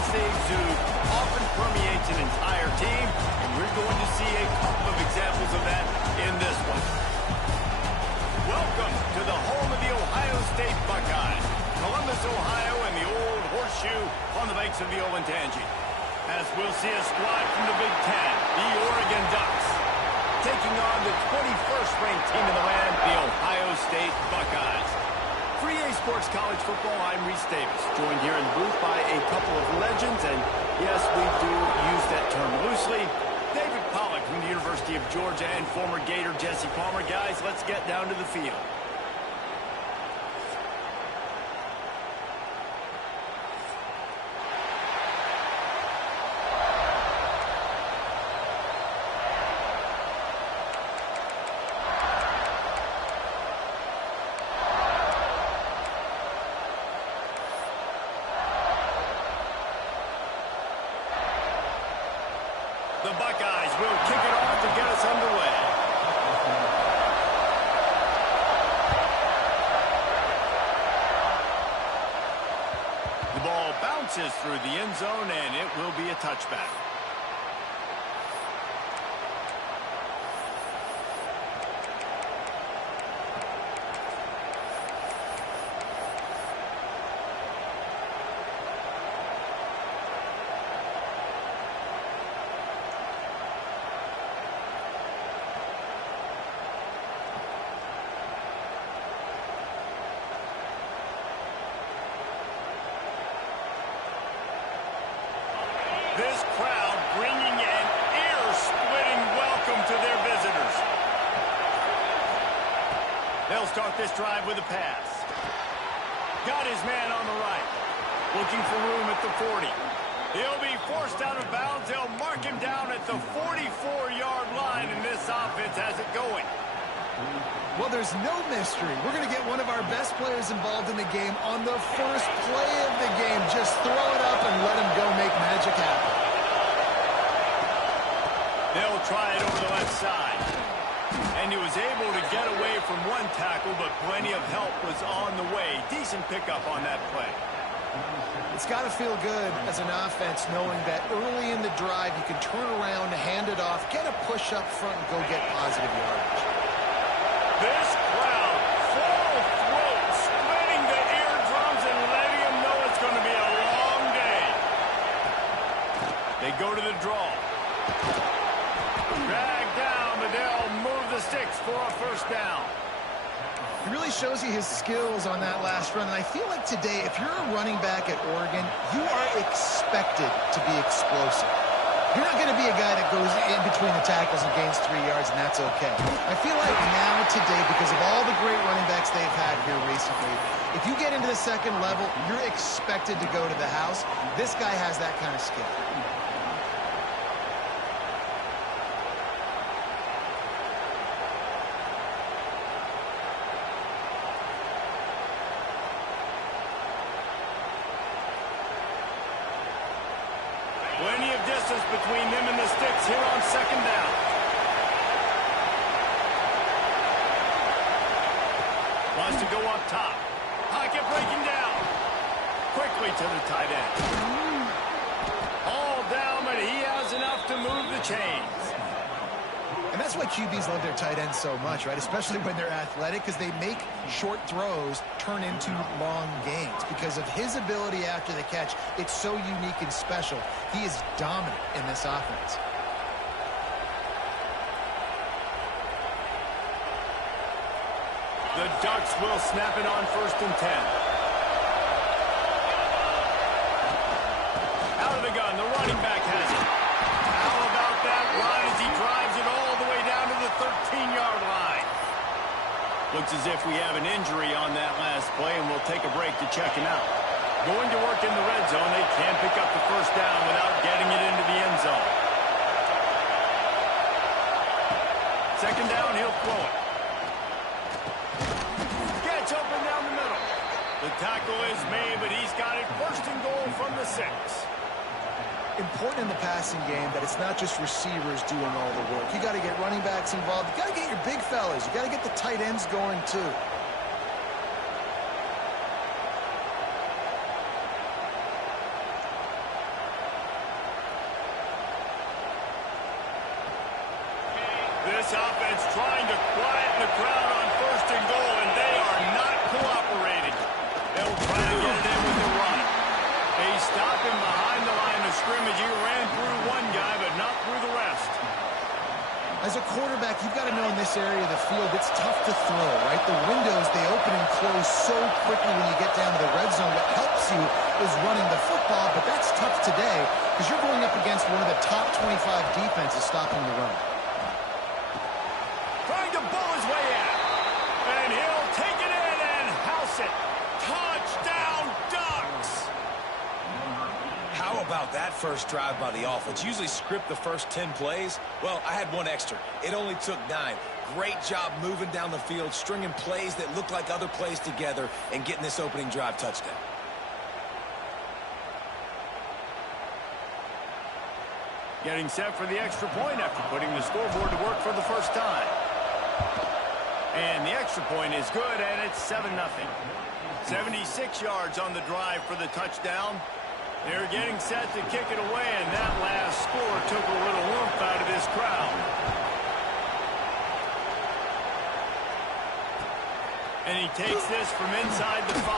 confidence they exude often permeates an entire team, and we're going to see a couple of examples of that in this one. Welcome to the home of the Ohio State Buckeyes, Columbus, Ohio, and the Old Horseshoe on the banks of the Olentangy. As we'll see a squad from the Big Ten, the Oregon Ducks, taking on the 21st ranked team in the land, the Ohio State Buckeyes. For EA Sports College Football, I'm Reese Davis, joined here in the booth by a couple of legends, and yes, we do use that term loosely. David Pollack from the University of Georgia and former Gator Jesse Palmer. Guys, let's get down to the field. The Buckeyes will kick it off to get us underway. The ball bounces through the end zone, and it will be a touchback. This crowd bringing an ear-splitting welcome to their visitors. They'll start this drive with a pass. Got his man on the right. Looking for room at the 40. He'll be forced out of bounds. They'll mark him down at the 44-yard line, and this offense has it going. Well, there's no mystery. We're going to get one of our best players involved in the game on the first play of the game. Just throw it up and let him go make magic happen. They'll try it over the left side. And he was able to get away from one tackle, but plenty of help was on the way. Decent pickup on that play. It's got to feel good as an offense knowing that early in the drive you can turn around, hand it off, get a push up front, and go get positive yardage. This crowd full throat, splitting the eardrums and letting them know it's going to be a long day. They go to the draw. Drag down, but they'll move the sticks for a first down. He really shows you his skills on that last run, and I feel like today, if you're a running back at Oregon, you are expected to be explosive. You're not going to be a guy that goes in between the tackles and gains 3 yards, and that's okay. I feel like now, today, because of all the great running backs they've had here recently, if you get into the second level, you're expected to go to the house. This guy has that kind of skill. Plenty of distance between them and the sticks here on second down. Wants to go up top. Pocket breaking down. Quickly to the tight end. All down, but he has enough to move the chains. And that's why QBs love their tight ends so much, right? Especially when they're athletic, because they make short throws turn into long gains. Because of his ability after the catch, it's so unique and special. He is dominant in this offense. The Ducks will snap it on 1st and 10. Out of the gun, the running back has it. How about that run as he drives it all the way down to the 13-yard line? Looks as if we have an injury on that last play, and we'll take a break to check him out. Going to work in the red zone, they can't pick up the first down without getting it into the end zone. Second down, he'll throw it. Gets open down the middle. The tackle is made, but he's got it 1st and goal from the 6. Important in the passing game that it's not just receivers doing all the work. You got to get running backs involved. You got to get your big fellas. You got to get the tight ends going too. This offense trying to quieten the crowd on first and goal, and they are not cooperating. They'll try to get it in with the run. They stop him behind the line of scrimmage. He ran through one guy, but not through the rest. As a quarterback, you've got to know in this area of the field, it's tough to throw, right? The windows, they open and close so quickly when you get down to the red zone. What helps you is running the football, but that's tough today because you're going up against one of the top 25 defenses stopping the run. Trying to bowl his way out. And he'll take it in and house it. Touchdown, Ducks! How about that first drive by the offense? Usually script the first 10 plays. Well, I had one extra. It only took 9. Great job moving down the field, stringing plays that look like other plays together, and getting this opening drive touchdown. Getting set for the extra point after putting the scoreboard to work for the first time. And the extra point is good, and it's 7-0. 76 yards on the drive for the touchdown. They're getting set to kick it away, and that last score took a little oomph out of this crowd. And he takes this from inside the 5.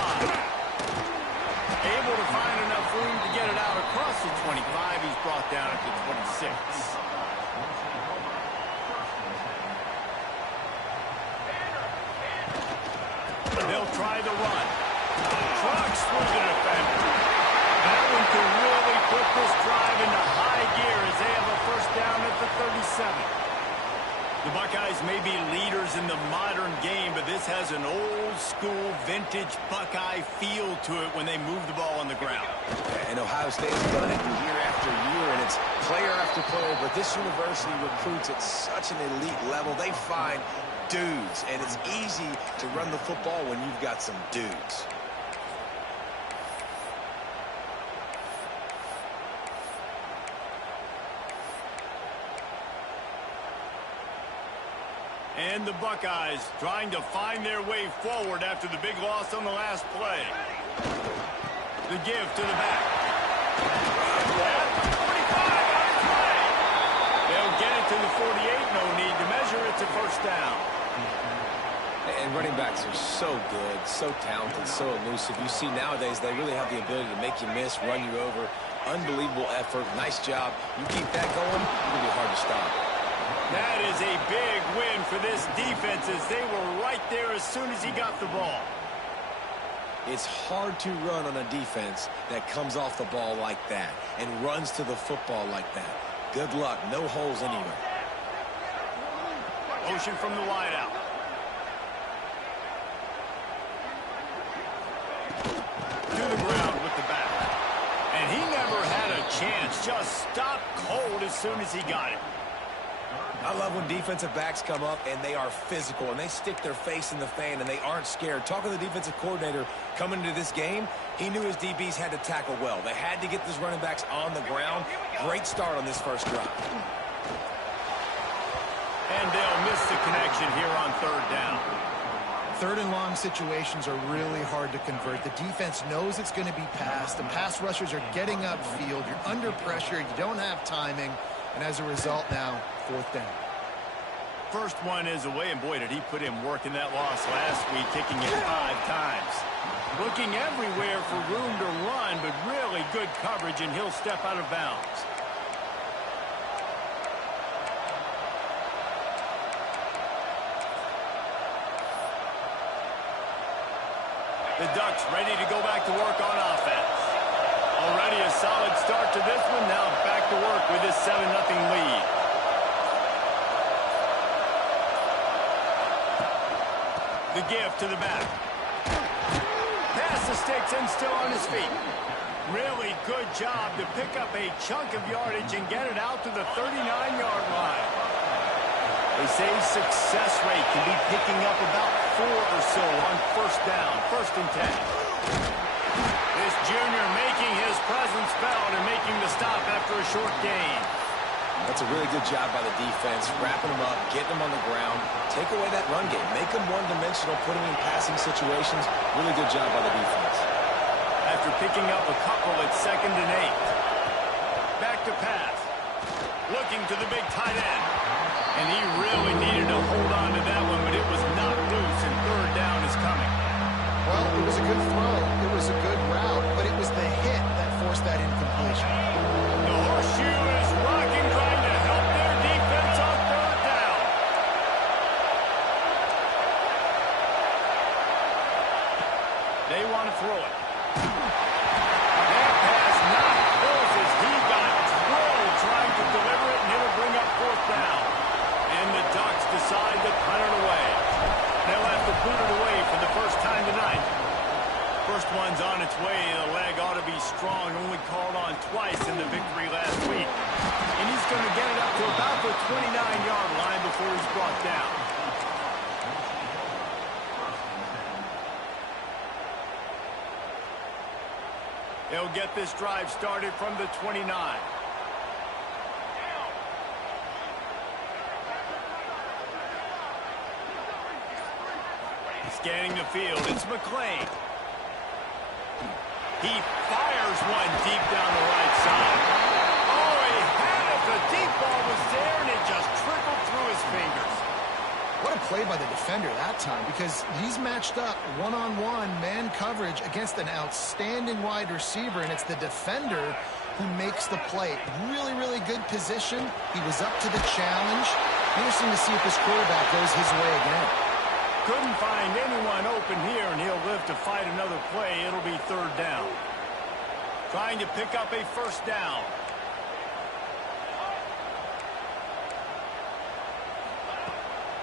Able to find enough room to get it out across the 25. He's brought down at the 26. They'll try the run. Trucks through the defender. That one could really put this drive into high gear as they have a first down at the 37. The Buckeyes may be leaders in the modern game, but this has an old-school, vintage Buckeye feel to it when they move the ball on the ground. And Ohio State's done it year after year, and it's player after player, but this university recruits at such an elite level. They find dudes, and it's easy to run the football when you've got some dudes. And the Buckeyes trying to find their way forward after the big loss on the last play. The give to the back. At the 45 on its way. They'll get it to the 48. No need to measure. It's a first down. And running backs are so good, so talented, so elusive. You see nowadays they really have the ability to make you miss, run you over. Unbelievable effort. Nice job. You keep that going, it's going to be hard to stop. That is a big win for this defense as they were right there as soon as he got the ball. It's hard to run on a defense that comes off the ball like that and runs to the football like that. Good luck. No holes anywhere. Motion from the wideout. To the ground with the back. And he never had a chance. Just stopped cold as soon as he got it. I love when defensive backs come up and they are physical and they stick their face in the fan and they aren't scared. Talking to the defensive coordinator coming into this game, he knew his DBs had to tackle well. They had to get these running backs on the ground. Great start on this first drive. And they'll miss the connection here on third down. Third and long situations are really hard to convert. The defense knows it's going to be passed. The pass rushers are getting upfield. You're under pressure. You don't have timing. And as a result now, fourth down. First one is away, and boy, did he put in work in that loss last week, kicking it 5 times. Looking everywhere for room to run, but really good coverage, and he'll step out of bounds. The Ducks ready to go back to work on offense. Already a solid start to this one. Now back to work with this 7-0 lead. The give to the back. Pass the sticks and still on his feet. Really good job to pick up a chunk of yardage and get it out to the 39-yard line. They say success rate can be picking up about 4 or so on first down, 1st and 10. This junior making his presence felt and making the stop after a short gain. That's a really good job by the defense, wrapping them up, getting them on the ground. Take away that run game. Make them one-dimensional, put them in passing situations. Really good job by the defense. After picking up a couple at 2nd and 8. Back to pass. Looking to the big tight end. And he really needed to hold on to that one, but it was not loose, and third down is coming. Well, it was a good throw. It was a good route, but it was the hit that forced that incompletion. The horseshoe is rocking, trying to help their defense on third down. They want to throw it. That pass not close as he got drilled trying to deliver it, and it'll bring up fourth down. And the Ducks decide to punt it away. They'll have to boot it away for the first time tonight. First one's on its way. The leg ought to be strong. Only called on twice in the victory last week. And he's going to get it up to about the 29-yard line before he's brought down. They'll get this drive started from the 29. Scanning the field, it's McClain. He fires one deep down the right side. Oh, he had it. The deep ball was there, and it just trickled through his fingers. What a play by the defender that time, because he's matched up one-on-one man coverage against an outstanding wide receiver, and it's the defender who makes the play. Really, really good position. He was up to the challenge. Interesting to see if this quarterback goes his way again. Couldn't find anyone open here, and he'll live to fight another play. It'll be third down. Trying to pick up a first down.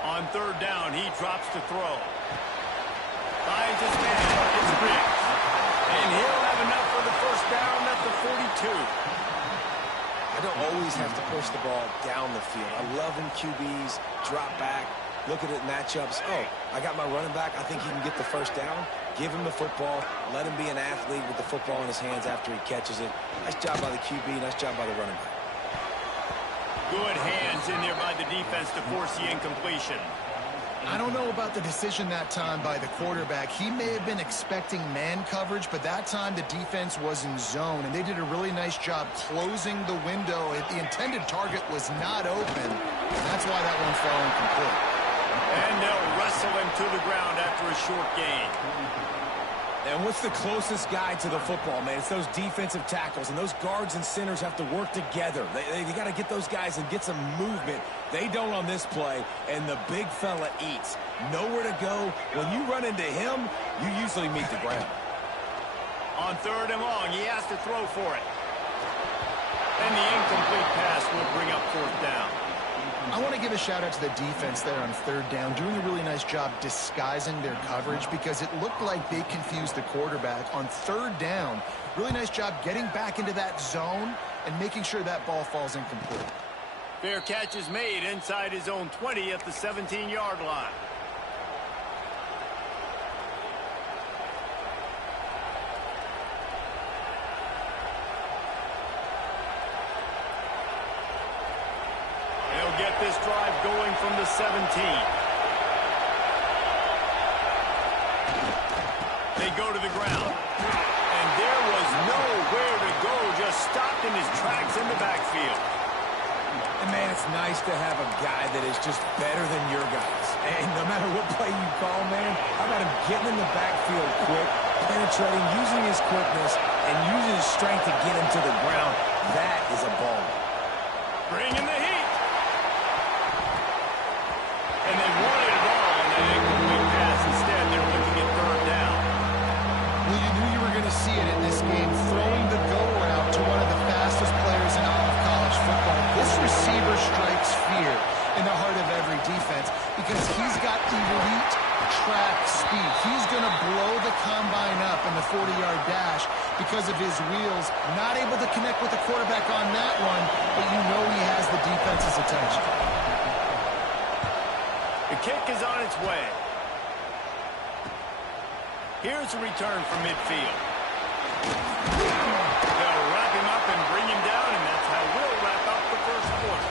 On third down, he drops to throw. Finds his man. It's Riggs. And he'll have enough for the first down at the 42. I don't always have to push the ball down the field. I love when QBs drop back, look at it matchups. Oh, I got my running back. I think he can get the first down. Give him the football. Let him be an athlete with the football in his hands after he catches it. Nice job by the QB. Nice job by the running back. Good hands in there by the defense to force the incompletion. I don't know about the decision that time by the quarterback. He may have been expecting man coverage, but that time the defense was in zone, and they did a really nice job closing the window. The intended target was not open, and that's why that one fell incomplete. And they'll wrestle him to the ground after a short gain. And what's the closest guy to the football, man? It's those defensive tackles, and those guards and centers have to work together. They got to get those guys and get some movement. They don't on this play, and the big fella eats. Nowhere to go. When you run into him, you usually meet the ground. On third and long, he has to throw for it. And the incomplete pass will bring up fourth down. I want to give a shout out to the defense there on third down, doing a really nice job disguising their coverage because it looked like they confused the quarterback on third down. Really nice job getting back into that zone and making sure that ball falls incomplete. Fair catch is made inside his own 20 at the 17-yard line. Get this drive going from the 17. They go to the ground. And there was nowhere to go, just stopped in his tracks in the backfield. And, man, it's nice to have a guy that is just better than your guys. And no matter what play you call, man, how about him getting in the backfield quick, penetrating, using his quickness, and using his strength to get him to the ground. That is a ball. Bringing the heat. And they wanted it all on that incomplete pass. Instead, they're looking at third down. Well, you knew you were going to see it in this game, throwing the go route to one of the fastest players in all of college football. This receiver strikes fear in the heart of every defense because he's got elite track speed. He's going to blow the combine up in the 40-yard dash because of his wheels. Not able to connect with the quarterback on that one, but you know he has the defense's attention. The kick is on its way. Here's a return from midfield. They'll wrap him up and bring him down, and that's how we'll wrap up the first quarter.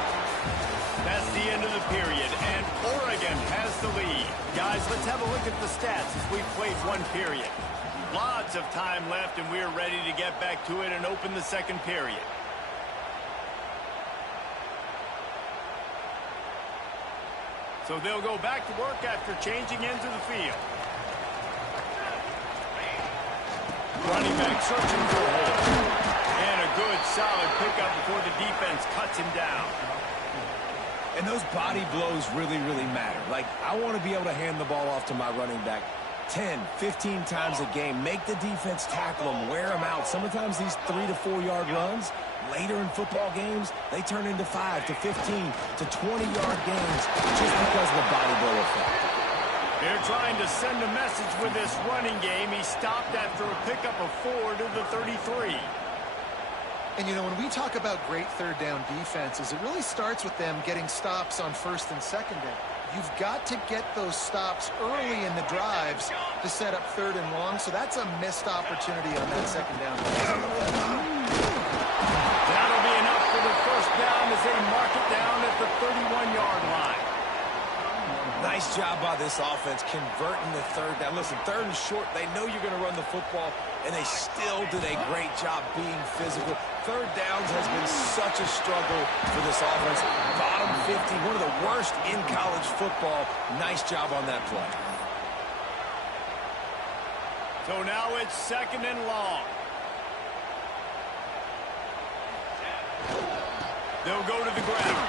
That's the end of the period, and Oregon has the lead. Guys, let's have a look at the stats as we've played one period. Lots of time left, and we're ready to get back to it and open the second period. So they'll go back to work after changing into the field. Running back searching for a hole. And a good, solid pickup before the defense cuts him down. And those body blows really, really matter. Like, I want to be able to hand the ball off to my running back 10, 15 times a game. Make the defense tackle them, wear them out. Sometimes these 3 to 4 yard runs, later in football games, they turn into 5 to 15 to 20-yard games just because of the body blow effect. They're trying to send a message with this running game. He stopped after a pickup of 4 to the 33. And, you know, when we talk about great third down defenses, it really starts with them getting stops on first and second down. You've got to get those stops early in the drives to set up third and long, so that's a missed opportunity on that second down. That'll be enough for the first down as they mark it down at the 31-yard line. Nice job by this offense converting the third down. Listen, third and short, they know you're going to run the football, and they still did a great job being physical. Third downs has been such a struggle for this offense. Bottom 50, one of the worst in college football. Nice job on that play. So now it's second and long. They'll go to the ground.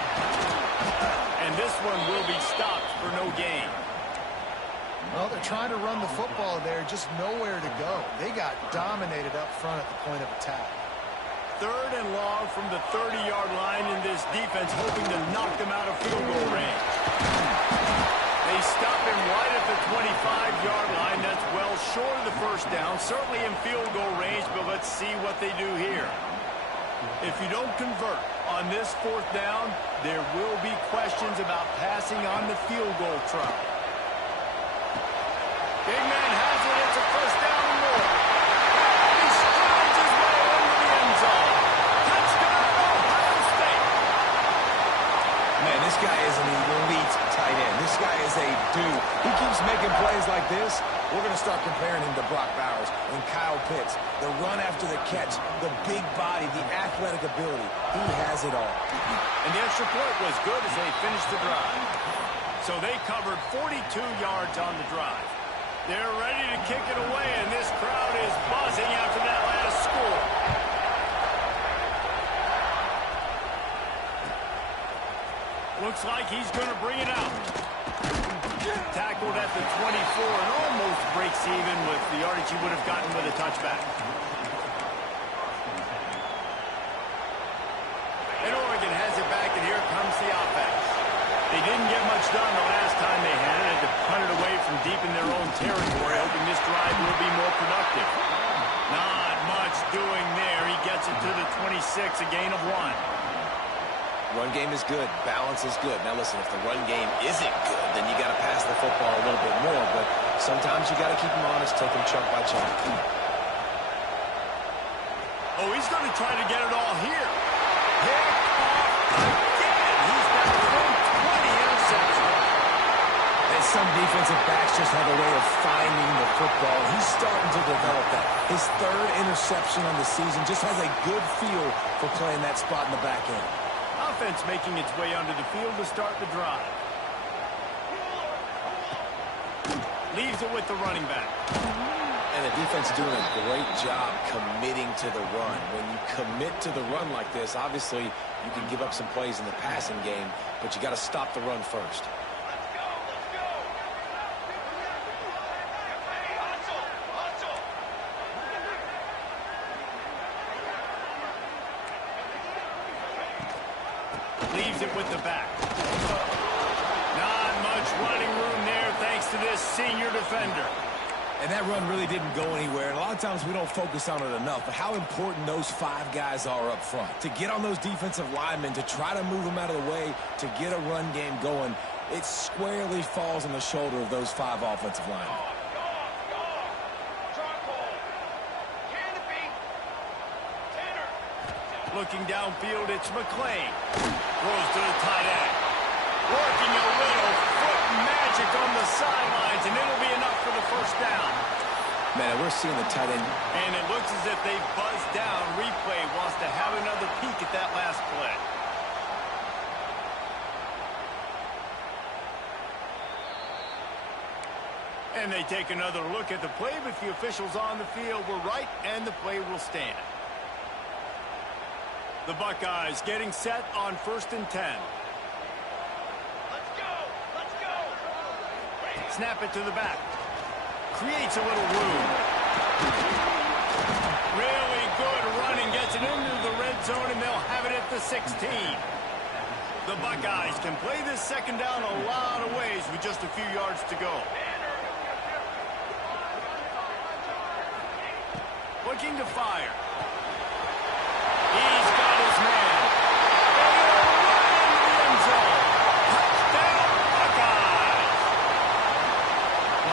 And this one will be stopped for no gain. Well, they're trying to run the football there, just nowhere to go. They got dominated up front at the point of attack. Third and long from the 30-yard line, in this defense hoping to knock them out of field goal range. They stop him right at the 25-yard line. That's well short of the first down, certainly in field goal range, but let's see what they do here. If you don't convert on this fourth down, there will be questions about passing on the field goal try. Big man has it. It's a first down and more. He strides his way into the end zone. Touchdown, Ohio State. Man, this guy is an elite tight end. This guy is a dude. He keeps making plays like this. We're going to start comparing him to Brock Bowers and Kyle Pitts. The run after the catch, the big body, the athletic ability. He has it all. And the extra point was good as they finished the drive. So they covered 42 yards on the drive. They're ready to kick it away, and this crowd is buzzing after that last score. Looks like he's going to bring it out. Tackled at the 24 and almost breaks even with the yardage he would have gotten with a touchback. And Oregon has it back, and here comes the offense. They didn't get much done the last time they had it. To punt it away from deep in their own territory, hoping this drive will be more productive. Not much doing there. He gets it to the 26, a gain of 1. Run game is good. Balance is good. Now, listen, if the run game isn't good, then you got to pass the football a little bit more. But sometimes you got to keep them honest, take them chunk by chunk. Oh, he's going to try to get it all here. Pick off again. He's got 20 interceptions. And some defensive backs just have a way of finding the football. He's starting to develop that. His third interception on the season just has a good feel for playing that spot in the back end. Offense making its way onto the field to start the drive. Leaves it with the running back. And the defense doing a great job committing to the run. When you commit to the run like this, obviously you can give up some plays in the passing game, but you got to stop the run first. Leaves it with the back. Not much running room there thanks to this senior defender. And that run really didn't go anywhere. And a lot of times we don't focus on it enough, but how important those 5 guys are up front. To get on those defensive linemen, to try to move them out of the way, to get a run game going, it squarely falls on the shoulder of those 5 offensive linemen. Looking downfield, it's McClain. Throws to the tight end. Working a little foot magic on the sidelines, and it'll be enough for the first down. Man, we're seeing the tight end. And it looks as if they buzzed down. Replay wants to have another peek at that last play. And they take another look at the play, but the officials on the field were right, and the play will stand. The Buckeyes getting set on 1st and 10. Let's go! Let's go! Snap it to the back. Creates a little room. Really good running. Gets it into the red zone, and they'll have it at the 16. The Buckeyes can play this second down a lot of ways with just a few yards to go. Looking to fire. He's got his man. And he'll run into the end zone. Touchdown, Buckeyes.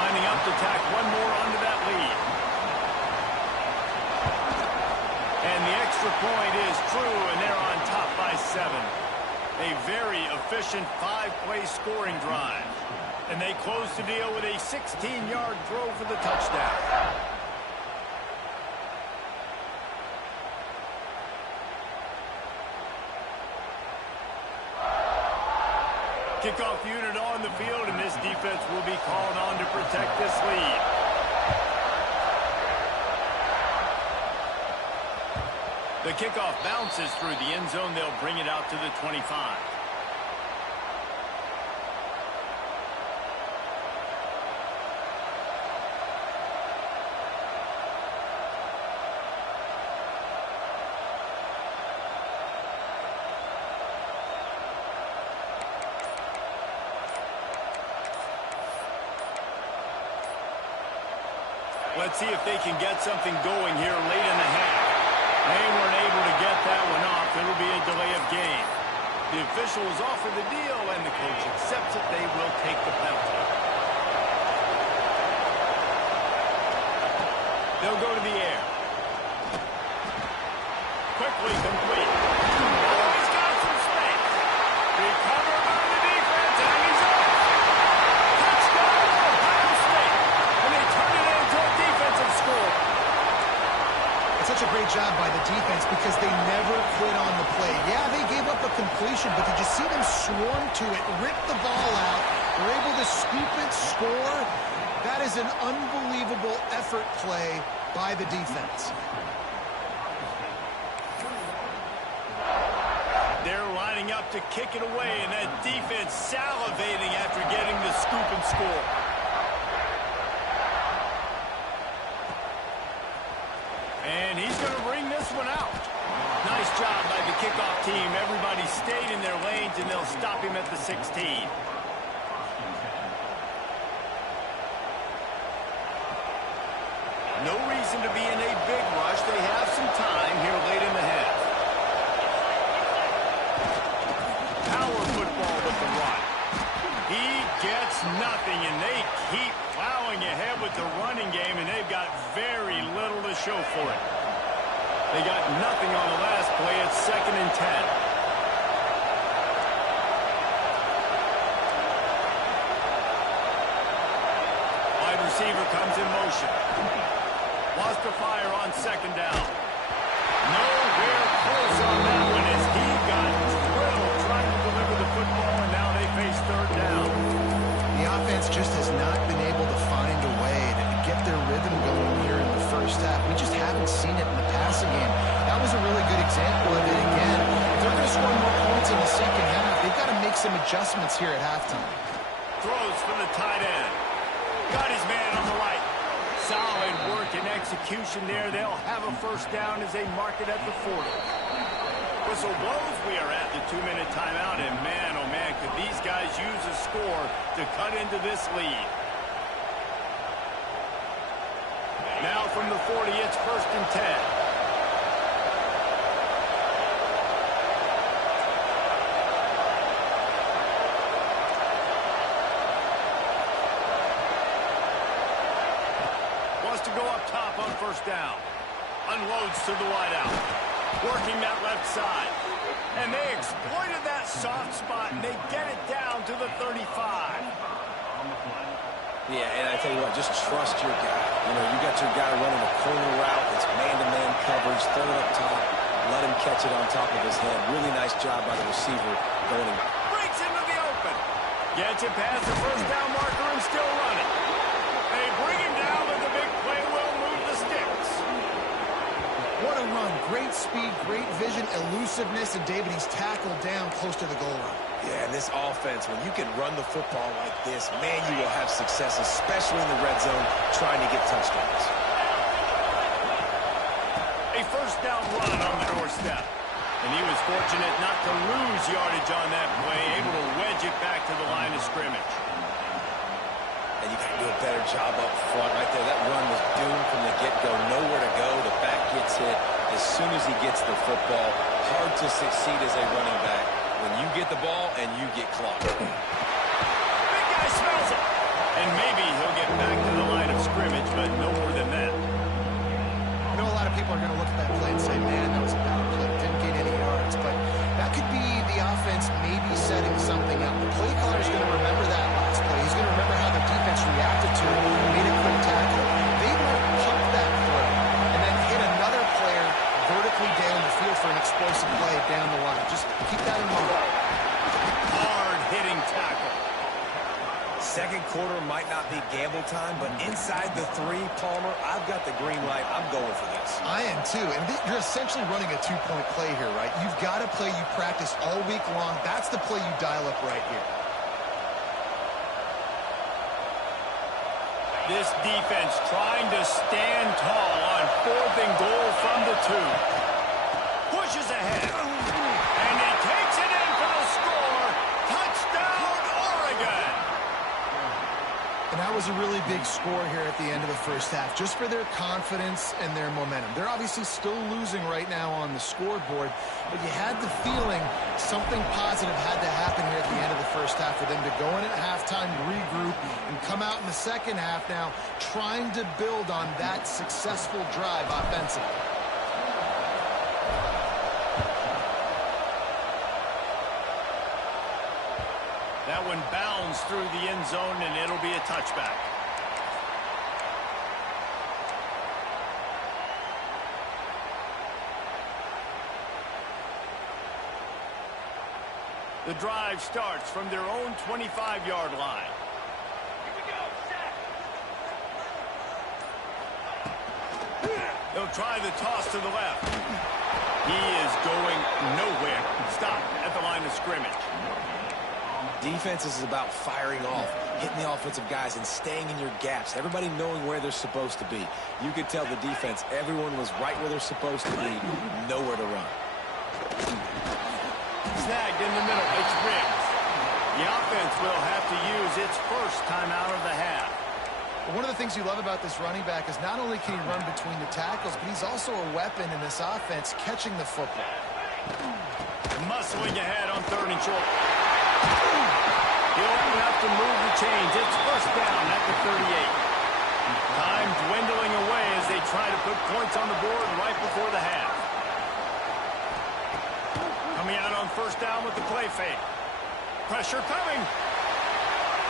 Lining up to tack one more onto that lead. And the extra point is true, and they're on top by 7. A very efficient 5-play scoring drive. And they close the deal with a 16-yard throw for the touchdown. Kickoff unit on the field, and this defense will be called on to protect this lead. The kickoff bounces through the end zone. They'll bring it out to the 25. Let's see if they can get something going here late in the half. They weren't able to get that one off. It'll be a delay of game. The officials offer the deal, and the coach accepts it. They will take the penalty. They'll go to the air. Quickly complete. Oh, he's got some space. Recovered by the defense, and he's off. Touchdown, Ohio State. And they turn it into a defensive score. Such a great job by the defense because they never quit on the play. Yeah, they gave up a completion, but did you see them swarm to it, rip the ball out, were able to scoop it, score? That is an unbelievable effort play by the defense. They're lining up to kick it away, and that defense salivating after getting the scoop and score. And he's going to bring this one out. Nice job by the kickoff team. Everybody stayed in their lanes, and they'll stop him at the 16. No reason to be in a big rush. They have some time here late in the half. Power football with the run. He gets nothing, and they keep plowing ahead with the running game, and they've got very little to show for it. They got nothing on the last play. It's 2nd and 10. Wide receiver comes in motion. Wants to fire on 2nd down. Nowhere close on that one as he got drilled trying to deliver the football, and now they face 3rd down. The offense just has not been able to find a way to get their rhythm going here in the first half. We just haven't seen it in the passing game. That was a really good example of it again. If they're going to score more points in the second half, they've got to make some adjustments here at halftime. Throws from the tight end. Got his man on the right. Solid work and execution there. They'll have a 1st down as they mark it at the 40. Whistle blows. We are at the 2-minute timeout, and man, oh man, could these guys use a score to cut into this lead. Now from the 40, it's 1st and 10. To go up top on 1st down. Unloads to the wideout. Working that left side. And they exploited that soft spot, and they get it down to the 35. Yeah, and I tell you what, just trust your guy. You know, you got your guy running a corner route. It's man-to-man coverage. Throw it up top. Let him catch it on top of his head. Really nice job by the receiver going in. Breaks into the open. Gets it past the 1st down marker and still running. A bring him down, but the big play will move the sticks. What a run. Great speed, great vision, elusiveness, and David, he's tackled down close to the goal line. Yeah, and this offense, when you can run the football like this, man, you will have success, especially in the red zone, trying to get touchdowns. A first down run on the doorstep. And he was fortunate not to lose yardage on that play, able to wedge it back to the line of scrimmage. And you got to do a better job up front right there. That run was doomed from the get-go. Nowhere to go. The back gets hit as soon as he gets the football. Hard to succeed as a running back when you get the ball and you get clocked. Big guy smells it. And maybe he'll get back to the line of scrimmage, but no more than that. I know a lot of people are going to look at that play and say, man, that was a bad play. Didn't gain any yards. But that could be the offense maybe setting something up. The play caller is going to remember that last play. He's going to remember how the defense reacted to it, made a quick tackle. They might pump that throw and then hit another player vertically down the field for an explosive play down the line. Just keep that in mind. Hard-hitting tackle. Second quarter might not be gamble time, but inside the 3, Palmer, I've got the green light. I'm going for this. I am too, and you're essentially running a 2-point play here, right? You've got a play you practice all week long. That's the play you dial up right here. This defense trying to stand tall on 4th and goal from the 2. Pushes ahead. And he takes it in for the score. Touchdown, Oregon. And that was a really big score here at the end of the first half, just for their confidence and their momentum. They're obviously still losing right now on the scoreboard, but you had the feeling something positive had to happen here at the end of the first half for them to go in at halftime, regroup, and come out in the second half now trying to build on that successful drive offensively. That one bounds through the end zone, and it'll be a touchback. The drive starts from their own 25-yard line. Here we go, set. They'll try the toss to the left. He is going nowhere. Stop at the line of scrimmage. Defense is about firing off, hitting the offensive guys, and staying in your gaps. Everybody knowing where they're supposed to be. You could tell the defense, everyone was right where they're supposed to be, nowhere to run. Snagged in the middle. It's Riggs. The offense will have to use its first timeout of the half. One of the things you love about this running back is not only can he run between the tackles, but he's also a weapon in this offense catching the football. Muscling ahead on 3rd and short. He'll have to move the chains. It's first down at the 38. Time dwindling away as they try to put points on the board right before the half. Coming out on first down with the play fake. Pressure coming.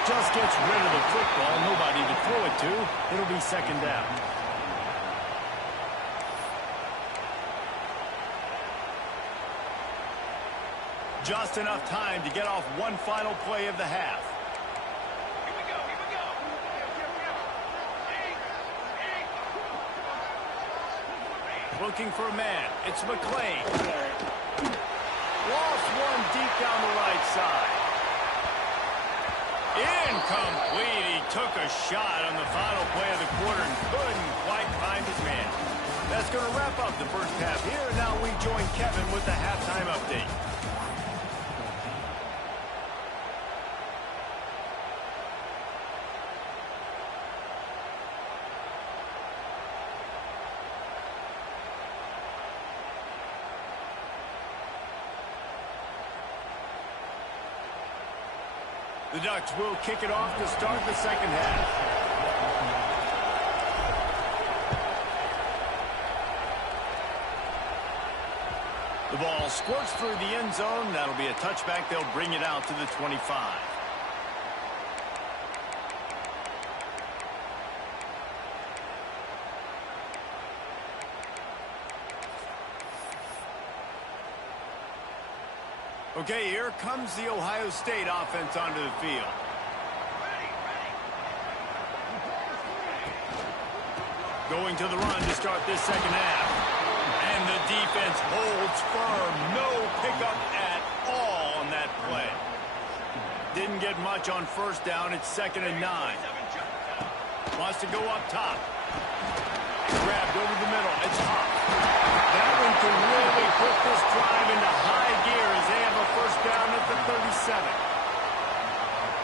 Just gets rid of the football. Nobody to throw it to. It'll be second down. Just enough time to get off one final play of the half. Here we go, here we go. Looking for a man. It's McClain. Lost one deep down the right side. Incomplete. He took a shot on the final play of the quarter and couldn't quite find his man. That's going to wrap up the first half here. Now we join Kevin with the halftime update. The Ducks will kick it off to start the second half. The ball squirts through the end zone. That'll be a touchback. They'll bring it out to the 25. Okay, here comes the Ohio State offense onto the field. Going to the run to start this second half. And the defense holds firm. No pickup at all on that play. Didn't get much on first down. It's 2nd and 9. Wants to go up top. Grabbed over the middle. It's Huff. That one can really put this drive into high gear as they have a first down at the 37.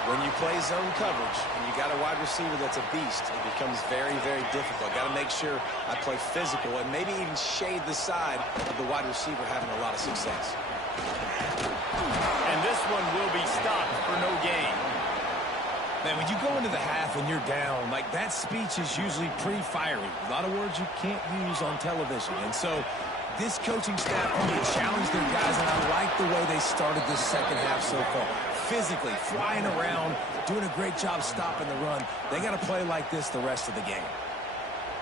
When you play zone coverage and you got a wide receiver that's a beast, it becomes very, very difficult. Got to make sure I play physical and maybe even shade the side of the wide receiver having a lot of success. And this one will be stopped for no gain. Man, when you go into the half and you're down, like that speech is usually pretty fiery. A lot of words you can't use on television. And so this coaching staff really challenged their guys, and I like the way they started this second half so far. Physically, flying around, doing a great job stopping the run. They got to play like this the rest of the game.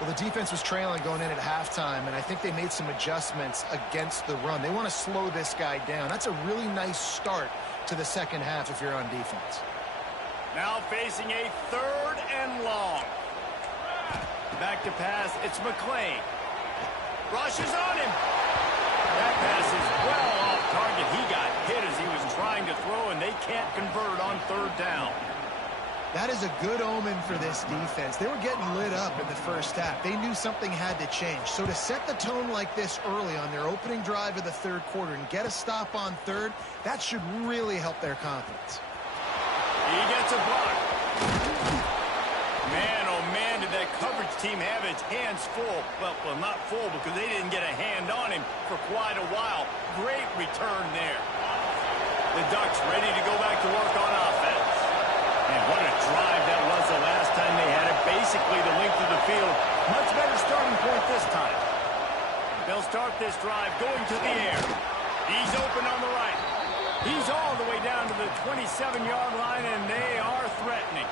Well, the defense was trailing going in at halftime, and I think they made some adjustments against the run. They want to slow this guy down. That's a really nice start to the second half if you're on defense. Now facing a 3rd and long. Back to pass. It's McClain. Rushes on him. That pass is well off target. He got hit as he was trying to throw, and they can't convert on 3rd down. That is a good omen for this defense. They were getting lit up in the first half. They knew something had to change. So to set the tone like this early on their opening drive of the 3rd quarter and get a stop on 3rd, that should really help their confidence. He gets a block. Man, oh man, did that coverage team have its hands full. Well, not full because they didn't get a hand on him for quite a while. Great return there. The Ducks ready to go back to work on offense. And what a drive that was the last time they had it. Basically the length of the field. Much better starting point this time. They'll start this drive going to the air. He's open on the right. He's all the way down to the 27-yard line, and they are threatening.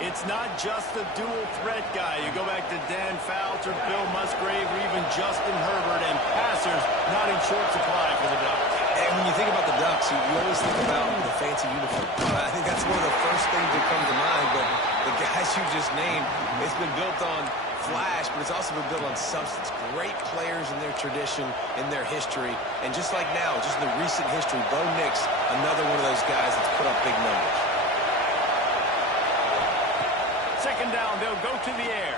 It's not just the dual threat guy. You go back to Dan Fouts or Bill Musgrave or even Justin Herbert, and passers not in short supply for the Ducks. And when you think about the Ducks, you always think about the fancy uniform. I think that's one of the first things that come to mind, but the guys you just named, it's been built on flash, but it's also been built on substance. Great players in their tradition, in their history, and just like now, just in the recent history, Bo Nix, another one of those guys that's put up big numbers. 2nd down, they'll go to the air.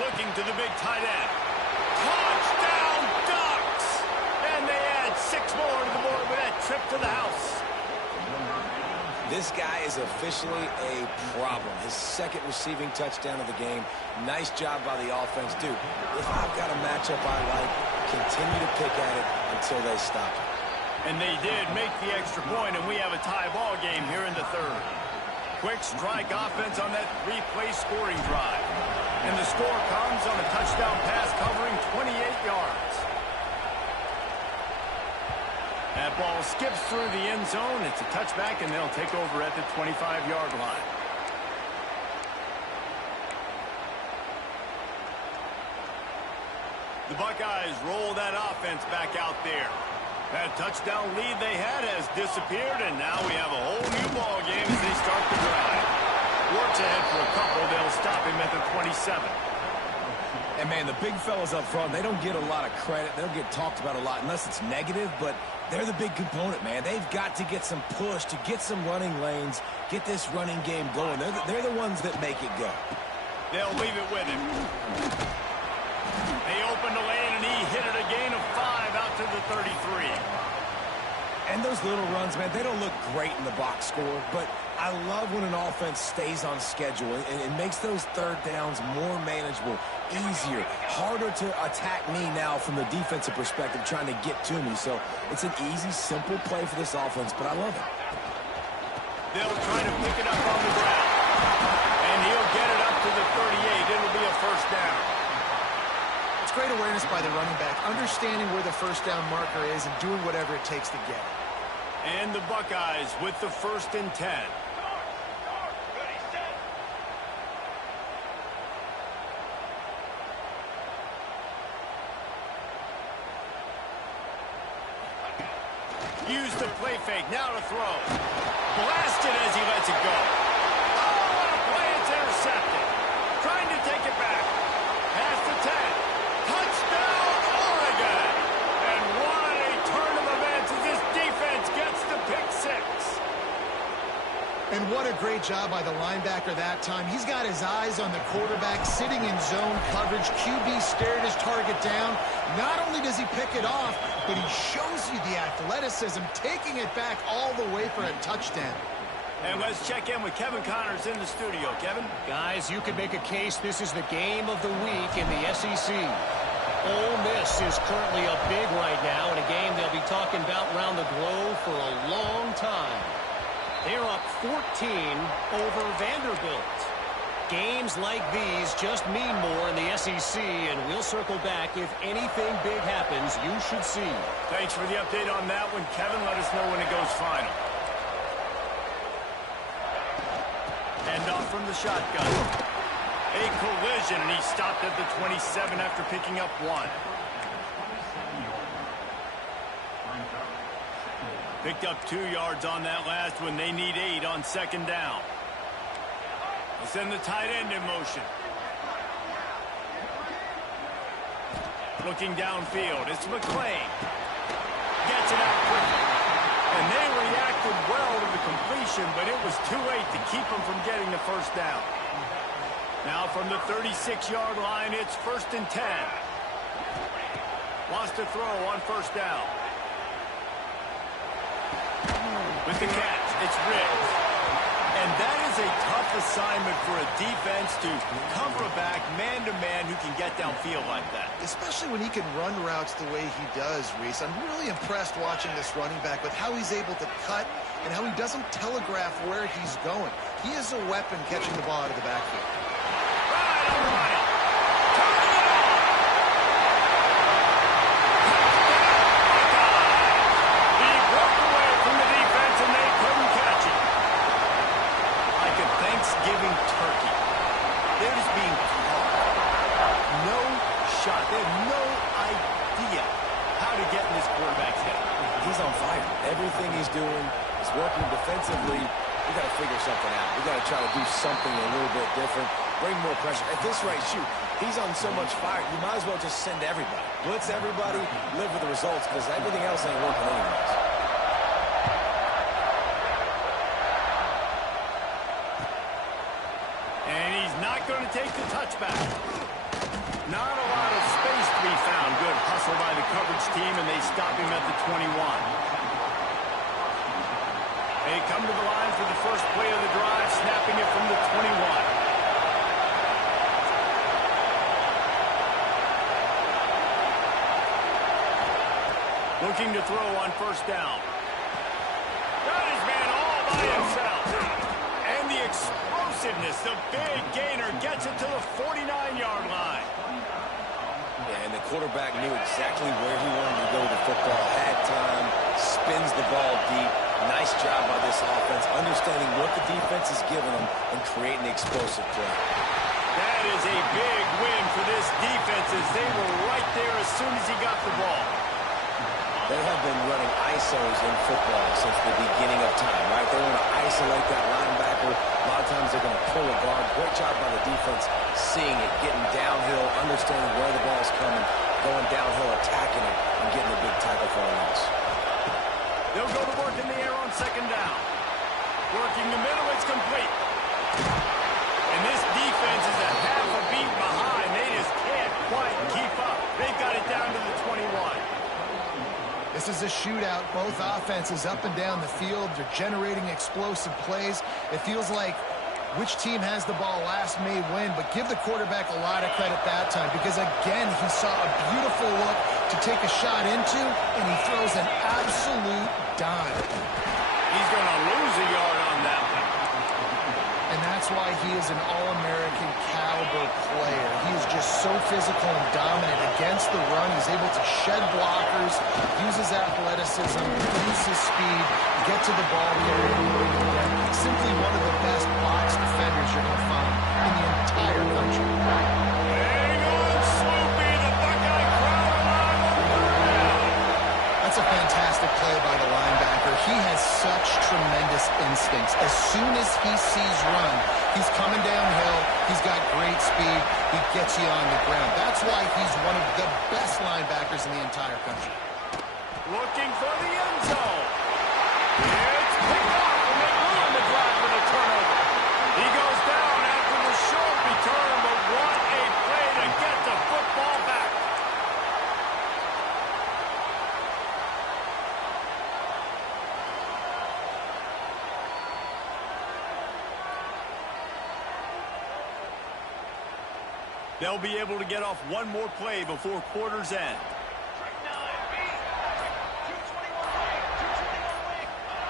Looking to the big tight end. Touchdown, Ducks! And they add 6 more to the board with that trip to the house. This guy is officially a problem. His 2nd receiving touchdown of the game. Nice job by the offense. Dude, if I've got a matchup I like, continue to pick at it until they stop it. And they did make the extra point, and we have a tie ball game here in the 3rd. Quick strike offense on that 3-play scoring drive. And the score comes on a touchdown pass covering 28 yards. That ball skips through the end zone. It's a touchback, and they'll take over at the 25-yard line. The Buckeyes roll that offense back out there. That touchdown lead they had has disappeared, and now we have a whole new ball game as they start the drive. Works ahead for a couple. They'll stop him at the 27. And, man, the big fellas up front, they don't get a lot of credit. They'll get talked about a lot unless it's negative, but they're the big component, man. They've got to get some push to get some running lanes, get this running game going. They're the ones that make it go. They'll leave it with him. They opened the lane, and he hit it a gain of 5 out to the 33. And those little runs, man, they don't look great in the box score, but I love when an offense stays on schedule and it makes those 3rd downs more manageable, easier, harder to attack me now from the defensive perspective trying to get to me. So it's an easy, simple play for this offense, but I love it. They'll try to pick it up on the ground. And he'll get it up to the 38. It'll be a first down. It's great awareness by the running back, understanding where the first down marker is and doing whatever it takes to get it. And the Buckeyes with the 1st and 10. Use the play fake, now to throw. Blasted as he lets it go. Oh, what a play, it's intercepted. Trying to take it back. And what a great job by the linebacker that time. He's got his eyes on the quarterback, sitting in zone coverage. QB stared his target down. Not only does he pick it off, but he shows you the athleticism, taking it back all the way for a touchdown. And let's check in with Kevin Connors in the studio. Kevin? Guys, you could make a case this is the game of the week in the SEC. Ole Miss is currently up big right now in a game they'll be talking about around the globe for a long time. They're up 14 over Vanderbilt. Games like these just mean more in the SEC, and we'll circle back if anything big happens you should see. Thanks for the update on that one, Kevin. Let us know when it goes final. Hand off from the shotgun. A collision, and he stopped at the 27 after picking up 1. Picked up 2 yards on that last one. They need 8 on second down. We'll send the tight end in motion. Looking downfield. It's McClain. Gets it out quickly. And they reacted well to the completion, but it was too late to keep them from getting the first down. Now from the 36-yard line, it's 1st and 10. Wants to throw on first down. With the catch, it's Riggs. And that is a tough assignment for a defense to cover a back man-to-man who can get downfield like that. Especially when he can run routes the way he does, Reese. I'm really impressed watching this running back with how he's able to cut and how he doesn't telegraph where he's going. He is a weapon catching the ball out of the backfield. Right on the money. Turn it on. He broke away from the defense and they couldn't catch him. Like a Thanksgiving turkey. They're just being caught. No shot. They have no idea how to get in this quarterback's head. He's on fire. Everything he's doing is working defensively. We got to figure something out. We got to try to do something a little bit different. Bring more pressure. At this rate, shoot, he's on so much fire, you might as well just send everybody. Blitz everybody, live with the results, because everything else ain't working anyways. And he's not going to take the touchback. Not a lot of space to be found. Good hustle by the coverage team, and they stop him at the 21. They come to the line for the first play of the drive, snapping it from the 21. Looking to throw on first down. Got his man all by himself. And the explosiveness, the big gainer, gets it to the 49-yard line. Yeah, and the quarterback knew exactly where he wanted to go with the football. Had time, spins the ball deep. Nice job by this offense, understanding what the defense is giving them and creating the explosive play. That is a big win for this defense as they were right there as soon as he got the ball. They have been running ISOs in football since the beginning of time, right? They want to isolate that linebacker. A lot of times they're going to pull a guard. Great job by the defense, seeing it, getting downhill, understanding where the ball's coming, going downhill, attacking it, and getting a big tackle for a loss. They'll go to work in the air on second down. Working the middle, it's complete. And this defense is a half a beat behind. They just can't quite keep up. They've got it down to the 21. This is a shootout. Both offenses up and down the field. They're generating explosive plays. It feels like which team has the ball last may win, but give the quarterback a lot of credit that time because, again, he saw a beautiful look to take a shot into, and he throws an absolute dime. He's going to lose a yard on that one. And that's why he is an All-American caliber player. He is just so physical and dominant against the run. He's able to shed blockers, use his athleticism, use his speed, get to the ball carrier. Simply one of the best box defenders you're going to find in the entire country. Hang on, Sloopy. The Buckeye crowd alive on third down. That's a fantastic play by the linebacker. He has such tremendous instincts. As soon as he sees run, he's coming downhill. He's got great speed. He gets you on the ground. That's why he's one of the best linebackers in the entire country. Looking for the end zone. It's picked off, and they ruin the drive with a They'll be able to get off one more play before quarter's end.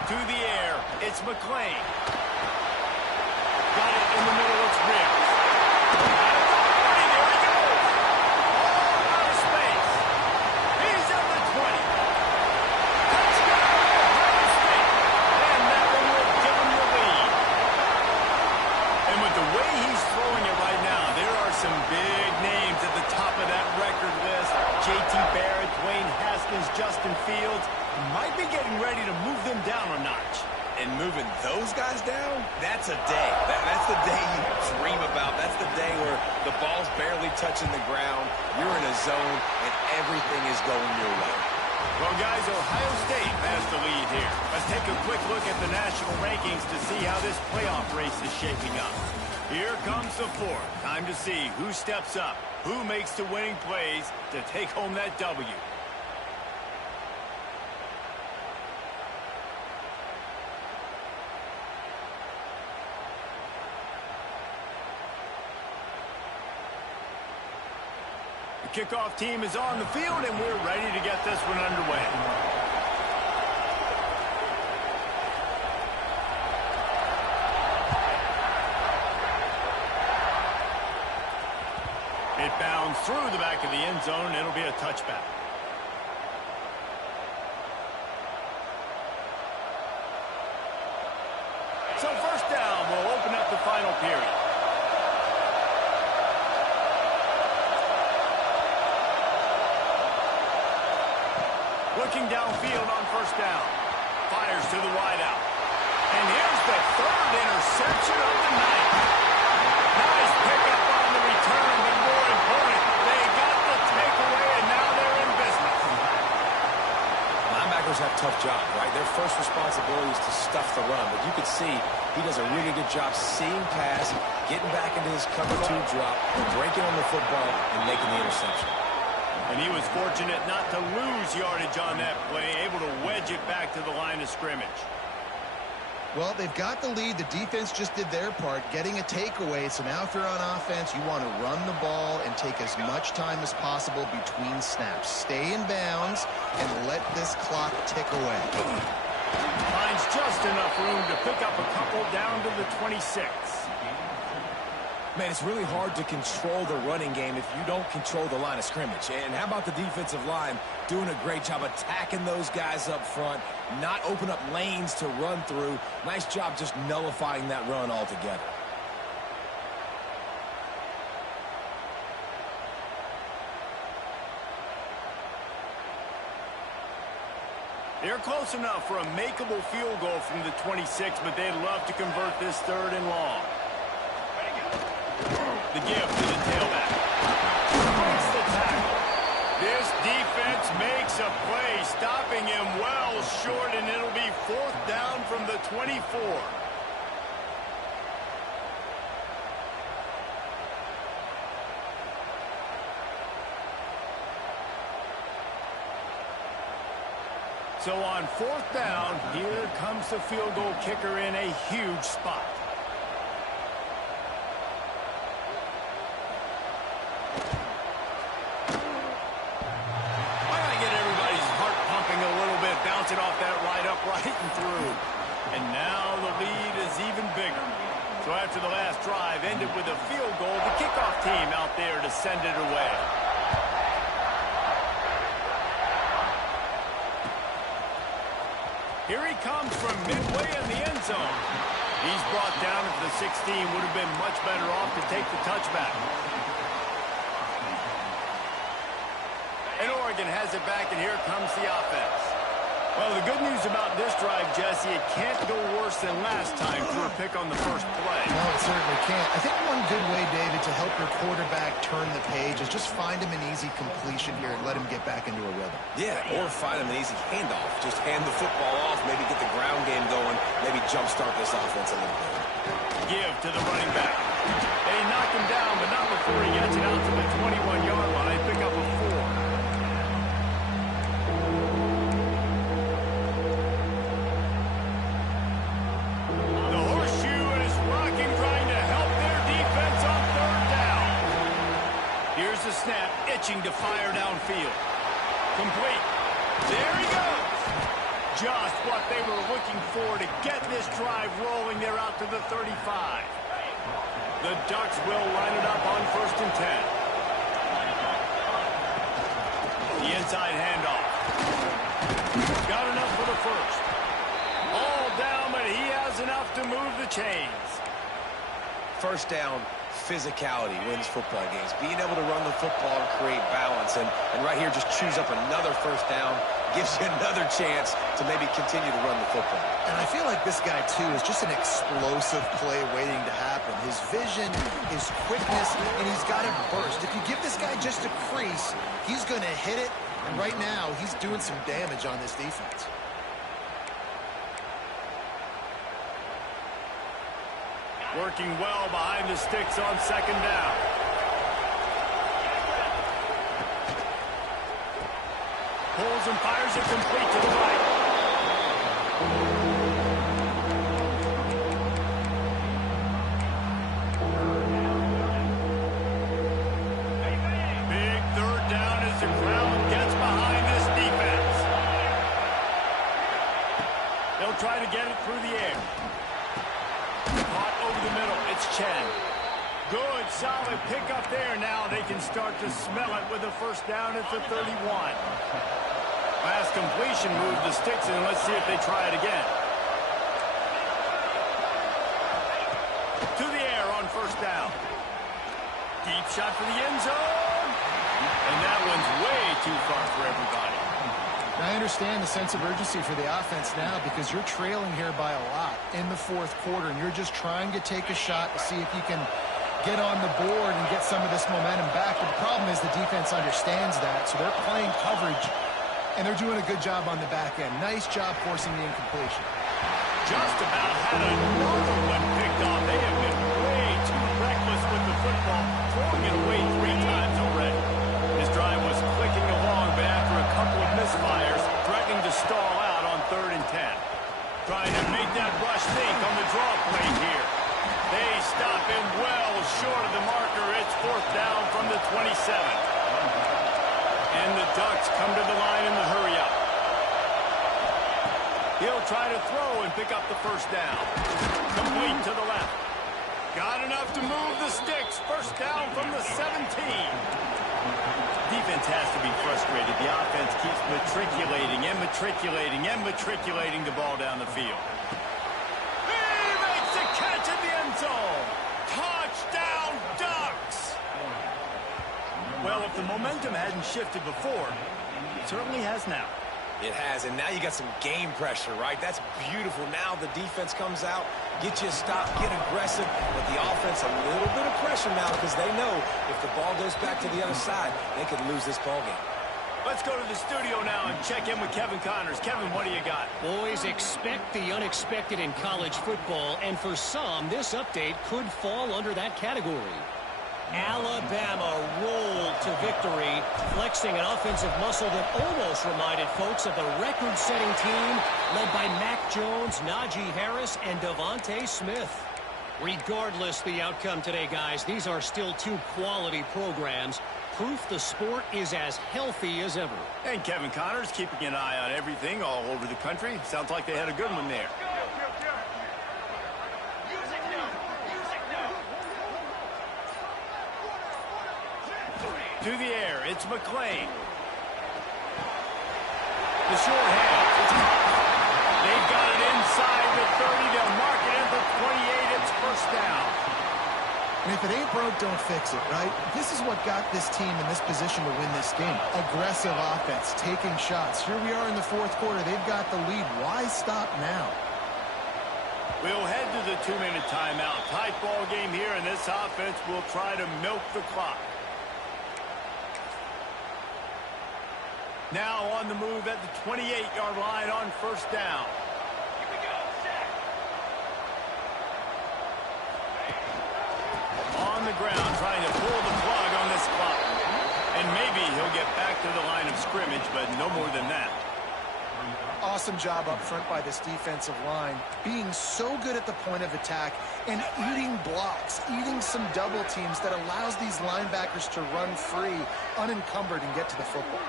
To the air, it's McClain. Got it in the middle, it's Riggs. There he goes. All out of space. He's at the 20. Touchdown, Ohio State. And that one will give him the lead. And with the way he's throwing it right now, there are some big names at the top of that record list. J.T. Barrett, Dwayne Haskins, Justin Fields. Might be getting ready to move them down a notch. And moving those guys down, that's a day. That's the day you dream about. That's the day where the ball's barely touching the ground, you're in a zone, and everything is going your way. Well, guys, Ohio State has the lead here. Let's take a quick look at the national rankings to see how this playoff race is shaping up. Here comes the fourth. Time to see who steps up, who makes the winning plays to take home that W. The kickoff team is on the field, and we're ready to get this one underway. It bounds through the back of the end zone, and it'll be a touchback. So first down will open up the final period. Looking downfield on first down. Fires to the wideout. And here's the third interception of the night. Nice pickup on the return, but more important, they got the takeaway, and now they're in business. Linebackers have a tough job, right? Their first responsibility is to stuff the run, but you can see he does a really good job seeing pass, getting back into his cover two drop, breaking on the football, and making the interception. And he was fortunate not to lose yardage on that play, able to wedge it back to the line of scrimmage. Well, they've got the lead. The defense just did their part, getting a takeaway. So now if you're on offense, you want to run the ball and take as much time as possible between snaps. Stay in bounds and let this clock tick away. Finds just enough room to pick up a couple down to the 26. Man, it's really hard to control the running game if you don't control the line of scrimmage. And how about the defensive line doing a great job attacking those guys up front, not open up lanes to run through. Nice job just nullifying that run altogether. They're close enough for a makeable field goal from the 26, but they'd love to convert this third and long. The give to the tailback. Breaks the tackle. This defense makes a play, stopping him well short, and it'll be fourth down from the 24. So on fourth down, here comes the field goal kicker in a huge spot. It off that right upright and through. And now the lead is even bigger. So after the last drive ended with a field goal, the kickoff team out there to send it away. Here he comes from midway in the end zone. He's brought down at the 16. Would have been much better off to take the touchback. And Oregon has it back, and here comes the offense. Well, the good news about this drive, Jesse, it can't go worse than last time for a pick on the first play. No, it certainly can't. I think one good way, David, to help your quarterback turn the page is just find him an easy completion here and let him get back into a rhythm. Yeah, or find him an easy handoff. Just hand the football off, maybe get the ground game going, maybe jumpstart this offense a little bit. Give to the running back. They knock him down, but not before he gets it out to the 21-yard line. Pick up a 4. snap, itching to fire downfield. Complete. There he goes. Just what they were looking for to get this drive rolling there out to the 35. The Ducks will line it up on 1st and 10. The inside handoff. Got enough for the first. All down, but he has enough to move the chains. First down, physicality wins football games. Being able to run the football and create balance. And right here, just choose up another first down. Gives you another chance to maybe continue to run the football. And I feel like this guy, too, is just an explosive play waiting to happen. His vision, his quickness, and he's got a burst. If you give this guy just a crease, he's going to hit it. And right now, he's doing some damage on this defense. Working well behind the sticks on 2nd down. Pulls and fires it complete to the right. Big 3rd down as the crowd gets behind this defense. They'll try to get it through the air. Caught over the middle. It's Chen. Good, solid pickup there. Now they can start to smell it with a 1st down at the 31. Last completion moved the sticks, and let's see if they try it again. To the air on 1st down. Deep shot for the end zone. And that one's way too far for everybody. Now, I understand the sense of urgency for the offense now because you're trailing here by a lot in the 4th quarter, and you're just trying to take a shot to see if you can get on the board and get some of this momentum back. But the problem is the defense understands that, so they're playing coverage, and they're doing a good job on the back end. Nice job forcing the incompletion. Just about had another one picked off. They have been way too reckless with the football, throwing it away 3 times already. This drive was clicking along, but after a couple of misfires, threatening to stall out on 3rd and 10. Trying to make that rush think on the draw play here. They stop him well short of the marker. It's 4th down from the 27. And the Ducks come to the line in the hurry-up. He'll try to throw and pick up the 1st down. Complete to the left. Got enough to move the sticks. 1st down from the 17. Defense has to be frustrated. The offense keeps matriculating and matriculating and matriculating the ball down the field. He makes a catch in the end zone. Touchdown, Ducks! Well, if the momentum hadn't shifted before, it certainly has now. It has, and now you got some game pressure, right? That's beautiful. Now the defense comes out, get you a stop, get aggressive, but the offense a little bit of pressure now because they know if the ball goes back to the other side, they could lose this ball game. Let's go to the studio now and check in with Kevin Connors. Kevin, what do you got? Boys, expect the unexpected in college football, and for some, this update could fall under that category. Alabama rolled to victory, flexing an offensive muscle that almost reminded folks of the record-setting team led by Mac Jones, Najee Harris, and Devontae Smith. Regardless the outcome today, guys, these are still 2 quality programs. Proof the sport is as healthy as ever. And Kevin Connors keeping an eye on everything all over the country. Sounds like they had a good one there. To the air, it's McClain. The short hand. They've got it inside the 30. They'll mark it at the 28. It's 1st down. And if it ain't broke, don't fix it, right? This is what got this team in this position to win this game. Aggressive offense, taking shots. Here we are in the 4th quarter. They've got the lead. Why stop now? We'll head to the 2-minute timeout. Tight ball game here, and this offense will try to milk the clock. Now on the move at the 28-yard line on 1st down. Here we go, set. On the ground, trying to pull the plug on this clock. And maybe he'll get back to the line of scrimmage, but no more than that. awesome job up front by this defensive line, being so good at the point of attack and eating blocks, eating some double teams that allows these linebackers to run free, unencumbered, and get to the football.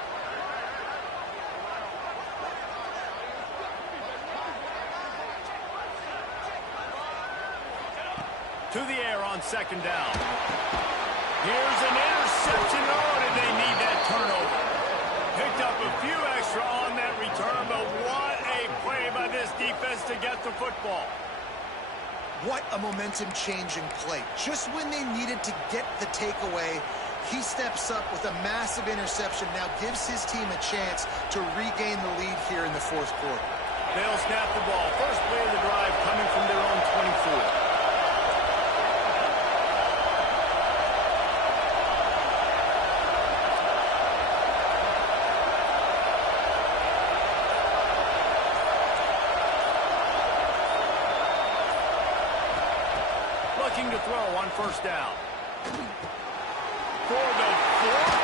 To the air on second down. Here's an interception. Oh, did they need that turnover? Picked up a few extra on that return, but what a play by this defense to get the football. What a momentum-changing play. Just when they needed to get the takeaway, he steps up with a massive interception, now gives his team a chance to regain the lead here in the fourth quarter. They'll snap the ball. First play of the drive coming from their own 24. Looking to throw on first down. For the fourth,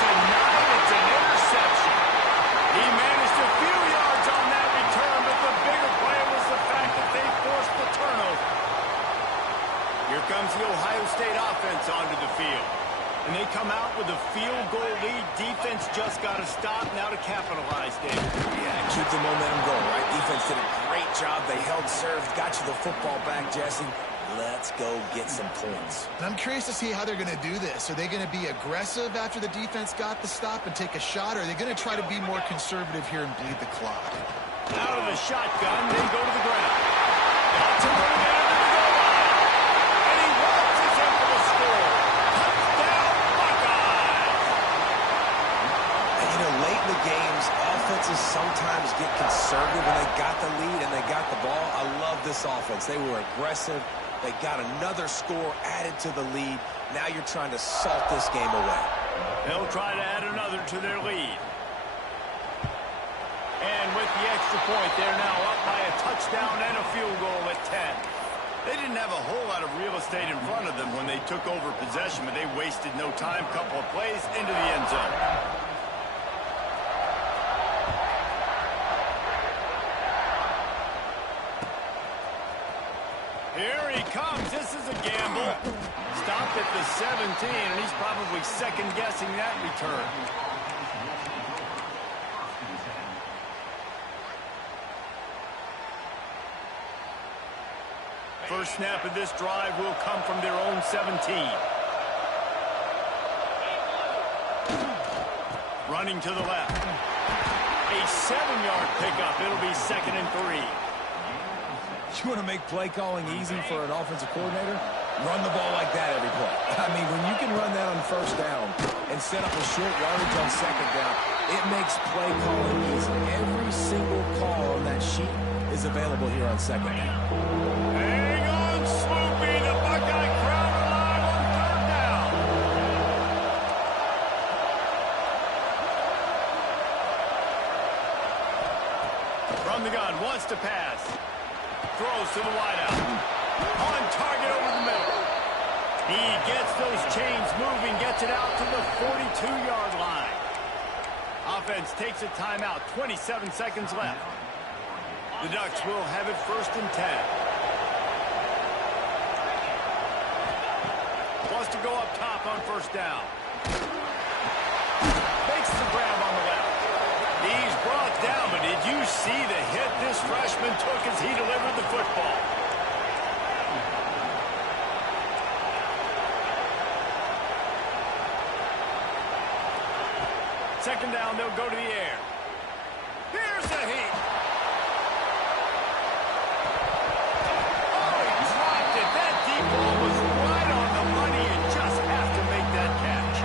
denied. It's an interception. He managed a few yards on that return, but the bigger play was the fact that they forced the turnover. Here comes the Ohio State offense onto the field. And they come out with a field goal lead. Defense just got to stop now to capitalize, David. Yeah, keep the momentum going, right? Defense did a great job. They held serve, got you the football back, Jesse. Let's go get some points. And I'm curious to see how they're going to do this. Are they going to be aggressive after the defense got the stop and take a shot, or are they going to try to be more conservative here and bleed the clock? Out of the shotgun, they go to the ground. Johnson running down to the goal line. And he launches in for the score. Touchdown, Buckeyes! And, you know, late in the games, offenses sometimes get conservative when they got the lead and they got the ball. I love this offense. They were aggressive. They got another score added to the lead. Now you're trying to salt this game away. They'll try to add another to their lead. And with the extra point, they're now up by a touchdown and a field goal at 10. They didn't have a whole lot of real estate in front of them when they took over possession, but they wasted no time. Couple of plays into the end zone. Here he comes. This is a gamble. Stopped at the 17, and he's probably second-guessing that return. First snap of this drive will come from their own 17. Running to the left. A 7-yard pickup. It'll be 2nd and 3. You want to make play calling easy for an offensive coordinator? Run the ball like that every play. I mean, when you can run that on first down and set up a short yardage on second down, it makes play calling easy. Every single call on that sheet is available here on second down. Hang on, Swoopy. The Buckeye crowd alive on third down. From the gun, wants to pass. Throws to the wideout. On target over the middle. He gets those chains moving, gets it out to the 42-yard line. Offense takes a timeout. 27 seconds left. The Ducks will have it 1st and 10. Wants to go up top on first down. Makes the grab on the left. He's brought down, but did you see the hit this freshman took as he delivered the football? Second down, they'll go to the air. Here's the heat. Oh, he dropped it. That deep ball was right on the money. You just have to make that catch.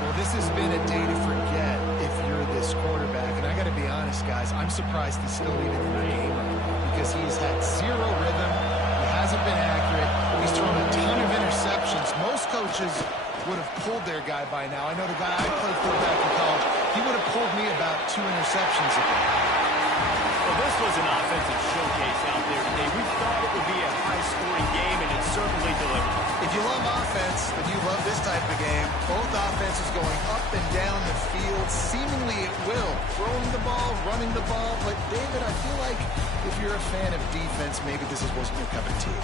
Well, this has been a day to forget if you're this quarterback. And I got to be honest, guys, I'm surprised he's still even in the game right now because he's had zero rhythm. He hasn't been accurate. He's thrown a ton of interceptions. Most coaches would have pulled their guy by now. I know the guy I played for back in college, he would have pulled me about 2 interceptions ago. Well, this was an offensive showcase out there today. We thought it would be a high-scoring game, and it certainly delivered. If you you love offense, then you love this type of game. Both offenses going up and down the field, seemingly at will. Throwing the ball, running the ball. But, David, I feel like if you're a fan of defense, maybe this wasn't your cup of tea.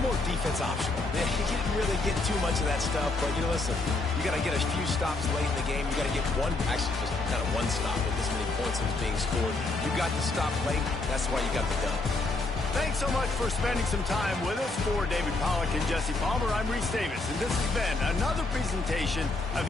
More defense optional. Yeah, you didn't really get too much of that stuff. But, listen, you got to get a few stops late in the game. You got to get just kind of one stop with this many points that was being scored. You got to stop late. That's why you got the dub. Thanks so much for spending some time with us. For David Pollack and Jesse Palmer, I'm Reese Davis, and this has been another presentation of